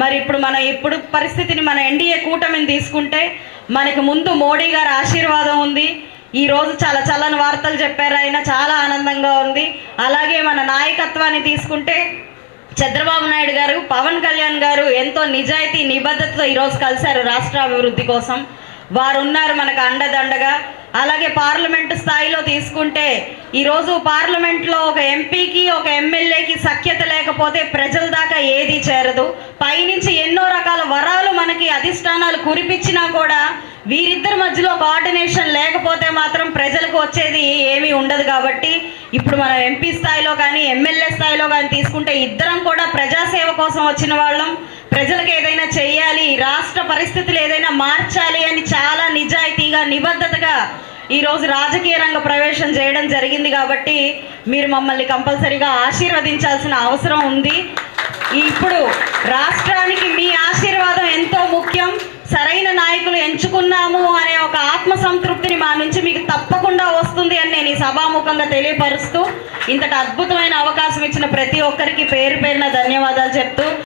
మరి ఇప్పుడు మన ఇప్పుడు పరిస్థితిని మన ఎన్డీఏ కూటమిని తీసుకుంటే మనకు ముందు మోడీ గారి ఆశీర్వాదం ఉంది. ఈ రోజు చాలా చల్లని వార్తలు చెప్పారు ఆయన చాలా ఆనందంగా ఉంది. అలాగే మన నాయకత్వాన్ని తీసుకుంటే చంద్రబాబు నాయుడు గారు పవన్ కళ్యాణ్ గారు ఎంతో నిజాయితీ నిబద్ధతతో ఈరోజు కలిశారు రాష్ట్ర అభివృద్ధి కోసం. వారు ఉన్నారు మనకు అండదండగా. అలాగే పార్లమెంటు స్థాయిలో తీసుకుంటే ఈరోజు పార్లమెంట్లో ఒక ఎంపీకి ఒక ఎమ్మెల్యేకి సఖ్యత లేకపోతే ప్రజల దాకా ఏది చేరదు? పైనుంచి ఎన్నో రకాల వరాలు మనకి అధిష్టానాలు కురిపించినా కూడా వీరిద్దరి మధ్యలో కోఆర్డినేషన్ లేకపోతే మాత్రం ప్రజలకు వచ్చేది ఏమీ ఉండదు కాబట్టి ఇప్పుడు మనం ఎంపీ స్థాయిలో కానీ ఎమ్మెల్యే స్థాయిలో కానీ తీసుకుంటే ఇద్దరం కూడా ప్రజాసేవ కోసం వచ్చిన వాళ్ళం. ప్రజలకు ఏదైనా చేయాలి రాష్ట్ర పరిస్థితులు ఏదైనా మార్చాలి అని చాలా ఈరోజు రాజకీయ రంగ ప్రవేశం చేయడం జరిగింది కాబట్టి మీరు మమ్మల్ని కంపల్సరీగా ఆశీర్వదించాల్సిన అవసరం ఉంది. ఇప్పుడు రాష్ట్రానికి మీ ఆశీర్వాదం ఎంతో ముఖ్యం. సరైన నాయకులు ఎంచుకున్నాము అనే ఒక ఆత్మ సంతృప్తిని మా నుంచి మీకు తప్పకుండా వస్తుంది అని నేను ఈ సభాముఖంగా తెలియపరుస్తూ ఇంతటి అద్భుతమైన అవకాశం ఇచ్చిన ప్రతి ఒక్కరికి పేరు పేరున ధన్యవాదాలు చెప్తూ